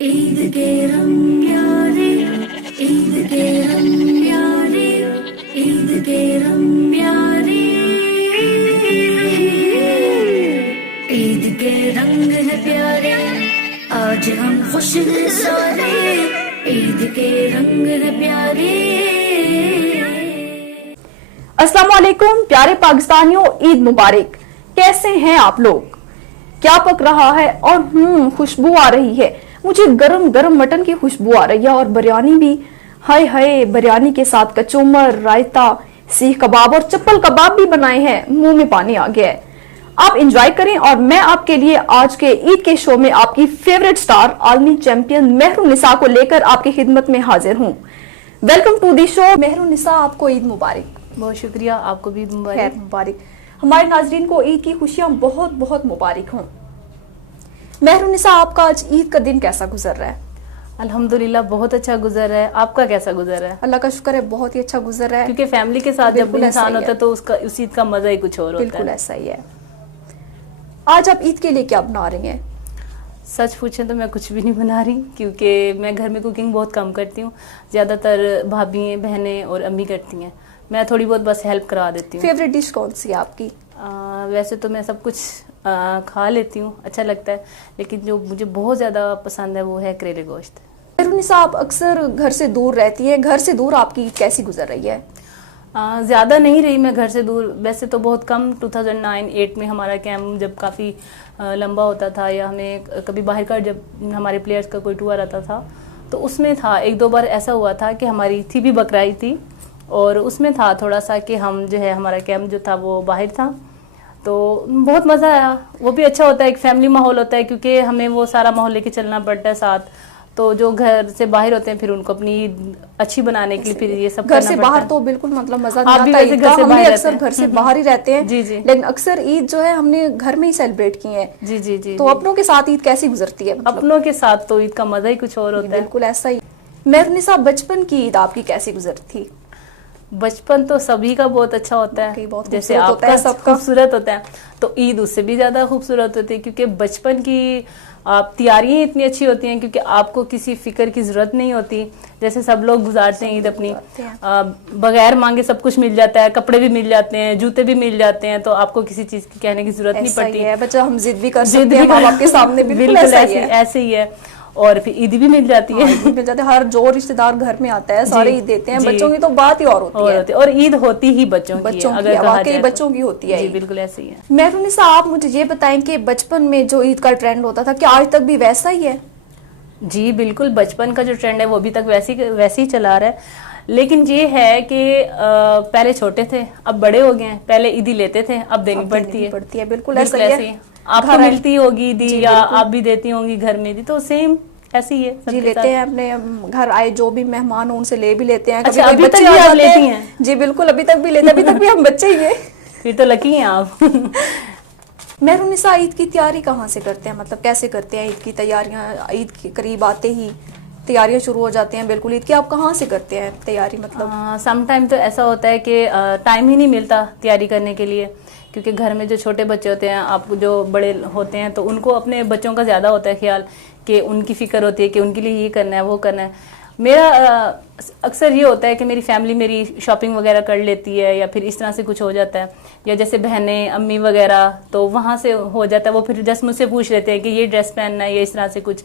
عید کے رنگ پیارے، عید کے رنگ پیارے، عید کے رنگ پیارے، عید کے رنگ ہے پیارے، آج ہم خوش ہیں سارے، عید کے رنگ ہے پیارے۔ السلام علیکم پیارے پاکستانیوں، عید مبارک۔ کیسے ہیں آپ لوگ؟ کیا پک رہا ہے؟ اور خوشبو آ رہی ہے، مجھے گرم گرم مٹن کی خوشبو آ رہی ہے، اور بریانی بھی، ہائے ہائے، بریانی کے ساتھ کچومر، رائتا، سیخ کباب اور چپل کباب بھی بنائے ہیں، منہ میں پانی آ گیا ہے۔ آپ انجوائے کریں، اور میں آپ کے لیے آج کے عید کے شو میں آپ کی فیوریٹ سٹار عالمی چیمپئن مہر النساء کو لے کر آپ کی خدمت میں حاضر ہوں۔ ویلکم ٹو دی شو۔ مہر النساء، آپ کو عید مبارک۔ بہت شکریہ، آپ کو بھی عید مبارک۔ خیر مبارک۔ ہمارے ناظرین کو عید کی خوشیاں بہت بہت مبارک ہوں۔ مہر النساء، آپ کا آج عید کا دن کیسا گزر رہا ہے؟ الحمدللہ بہت اچھا گزر رہا ہے۔ آپ کا کیسا گزر رہا ہے؟ اللہ کا شکر ہے، بہت ہی اچھا گزر رہا ہے، کیونکہ فیملی کے ساتھ جب انسان ہوتا ہے تو اس عید کا مزہ ہی کچھ اور ہوتا ہے۔ بالکل ایسا ہی ہے۔ آج آپ عید کے لیے کیا بنا رہی ہیں؟ سچ پوچھیں تو میں کچھ بھی نہیں بنا رہی، کیونکہ میں گھر میں کوکنگ بہت کم کرتی ہوں، زیادہ تر بھابھی بہنیں اور امی کرتی ہیں، میں تھوڑی بہت بس ہیلپ کرا دیتی ہوں۔ فیوریٹ ڈش کون سی ہے آپ کی؟ ویسے تو میں سب کچھ کھا لیتی ہوں، اچھا لگتا ہے، لیکن جو مجھے بہت زیادہ پسند ہے وہ ہے کریلے گوشت۔ مہر النساء، آپ اکثر گھر سے دور رہتی ہیں، گھر سے دور آپ کی عید کیسی گزر رہی ہے؟ زیادہ نہیں رہی میں گھر سے دور، ویسے تو بہت کم۔ 2009-8 میں ہمارا کیمپ جب کافی لمبا ہوتا تھا، یا ہمیں کبھی باہر کا جب ہمارے پلیئرز کا کوئی ٹور آتا تھا تو اس میں تھا، ایک دو بار ایسا ہوا تھا کہ ہماری تھی بھی بقرعید تھی، اور اس میں تھا تھوڑا سا کہ ہم جو ہے ہمارا کیمپ جو تھا وہ باہر تھا، تو بہت مزہ آیا۔ وہ بھی اچھا ہوتا ہے، ایک فیملی ماحول ہوتا ہے، کیونکہ ہمیں وہ سارا ماحول لے کے چلنا پڑتا ہے ساتھ، تو جو گھر سے باہر ہوتے ہیں پھر ان کو اپنی عید اچھی بنانے کے لیے پھر یہ سب گھر سے باہر تو بالکل مطلب مزہ نہیں آتا عید کا، ہم بھی اکثر گھر سے باہر ہی رہتے ہیں، جی جی، لیکن اکثر عید جو ہے ہم نے گھر میں ہی سیلیبریٹ کی ہے۔ جی جی جی، تو اپنوں کے ساتھ عید کیسی گزرتی ہے؟ اپنوں کے ساتھ تو عید کا مزہ ہی کچھ اور ہوتا ہے۔ بالکل ایسا ہی۔ مہر النساء، بچپن کی عید آپ کی کیسی گزرتی تھی؟ بچپن تو سبھی کا بہت اچھا ہوتا ہے، جیسے آپ کا سب خوبصورت ہوتا ہے، تو عید اس سے بھی زیادہ خوبصورت ہوتی ہے، کیونکہ بچپن کی تیاریاں اتنی اچھی ہوتی ہیں، کیونکہ آپ کو کسی فکر کی ضرورت نہیں ہوتی، جیسے سب لوگ گزارتے ہیں عید اپنی، بغیر مانگے سب کچھ مل جاتا ہے، کپڑے بھی مل جاتے ہیں، جوتے بھی مل جاتے ہیں، تو آپ کو کسی چیز کی کہنے کی ضرورت نہیں پڑتی ہے، بچہ ہم ضد بھی کر سکتے ہیں ماں باپ کے سامنے، بالکل ایسے ہی ہے، اور پھر عید بھی مل جاتی ہے، ہر جو رشتہ دار گھر میں آتا ہے سارے عید دیتے ہیں، بچوں کی تو بات ہی اور ہوتی ہے، اور عید ہوتی ہی بچوں کی، اگر واقعی بچوں کی ہوتی ہے۔ جی بالکل ایسے ہی ہے۔ مہر النساء، آپ مجھے یہ بتائیں کہ بچپن میں جو عید کا ٹرینڈ ہوتا تھا، کیا آج تک بھی ویسا ہی ہے؟ جی بالکل، بچپن کا جو ٹرینڈ ہے وہ ابھی تک ویسے ہی چلا رہا ہے، لیکن یہ ہے کہ پہلے چھوٹے تھے اب بڑے ہو گئے ہیں، پہلے عیدی لیتے تھے اب دینی پڑتی ہے، بالکل ایسا ہی ہے۔ آپ کو ملتی ہوگی عیدی، یا آپ بھی دیتی ہوں گی گھر میں عیدی، تو سیم ایسے ہی ہے۔ جی لیتے ہیں، اپنے گھر آئے جو بھی مہمان ان سے لے بھی لیتے ہیں۔ اچھا، ابھی تک بھی آپ لیتی ہیں؟ جی بالکل، ابھی تک بھی لیتے، ابھی تک بھی ہم بچے ہی ہیں۔ پھر تو لکی ہیں آپ۔ مہر النساء، عید کی تیاری کہاں سے کرتے ہیں؟ مطلب کیسے کرتے ہیں عید کی تیاریاں؟ عید کے قریب آتے ہی تیاریاں شروع ہو جاتی ہیں، بالکل عید کی آپ کہاں سے کرتے ہیں تیاری؟ مطلب سم ٹائم تو ایسا ہوتا ہے کہ ٹائم ہی نہیں ملتا تیاری کرنے کے لیے، کیونکہ گھر میں جو چھوٹے بچے ہوتے ہیں، آپ جو بڑے ہوتے ہیں، تو ان کو اپنے بچوں کا زیادہ ہوتا ہے خیال، کہ ان کی فکر ہوتی ہے کہ ان کے لیے یہ کرنا ہے وہ کرنا ہے۔ میرا اکثر یہ ہوتا ہے کہ میری فیملی میری شاپنگ وغیرہ کر لیتی ہے، یا پھر اس طرح سے کچھ ہو جاتا ہے، یا جیسے بہنیں امی وغیرہ، تو وہاں سے ہو جاتا ہے، وہ پھر جسٹ مجھ سے پوچھ لیتے ہیں کہ یہ ڈریس پہننا ہے، یا اس طرح سے کچھ۔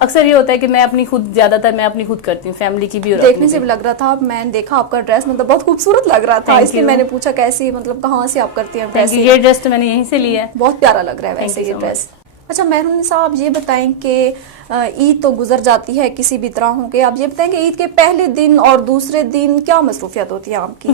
اکثر یہ ہوتا ہے کہ میں اپنی خود کرتی ہوں، فیملی کی بھی۔ دیکھنے سے بھی لگ رہا تھا، میں نے دیکھا آپ کا ڈریس مطلب بہت خوبصورت لگ رہا تھا، اس لیے میں نے پوچھا کیسی، مطلب کہاں سے آپ کرتی ہیں؟ یہ ڈریس تو میں نے یہیں سے لی ہے، بہت پیارا لگ رہا ہے ویسے یہ ڈریس۔ اچھا مہر النساء، آپ یہ بتائیں کہ عید تو گزر جاتی ہے کسی بھی طرح ہو کے، آپ یہ بتائیں کہ عید کے پہلے دن اور دوسرے دن کیا مصروفیت ہوتی ہے آپ کی؟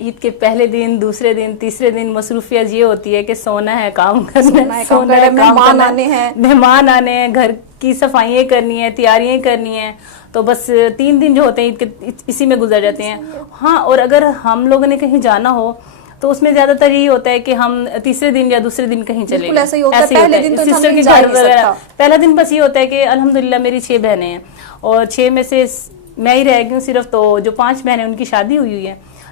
عید کے پہلے دن، دوسرے دن، تیسرے دن مصروفیت یہ ہوتی ہے کہ سونا ہے، کام کرنا ہے، مہمان آنے ہیں، گھر کی صفائیاں کرنی ہیں، تیاریاں کرنی ہیں، تو بس 3 دن جو ہوتے ہیں عید کے اسی میں گزر جاتے ہیں۔ ہاں، اور اگر ہم لوگوں نے کہیں جانا ہو تو اس میں زیادہ تر یہی ہوتا ہے کہ ہم تیسرے دن یا دوسرے دن کہیں چلے گئے، ایسے ہی ہوتا ہے۔ سسٹر کے گھر وغیرہ پہلا دن بس یہ ہوتا ہے کہ الحمدللہ میری 6 بہنیں ہیں، اور 6 میں سے میں ہی رہ گئی ہوں صرف، تو جو 5 بہنیں ان کی شادی ہوئی ہے،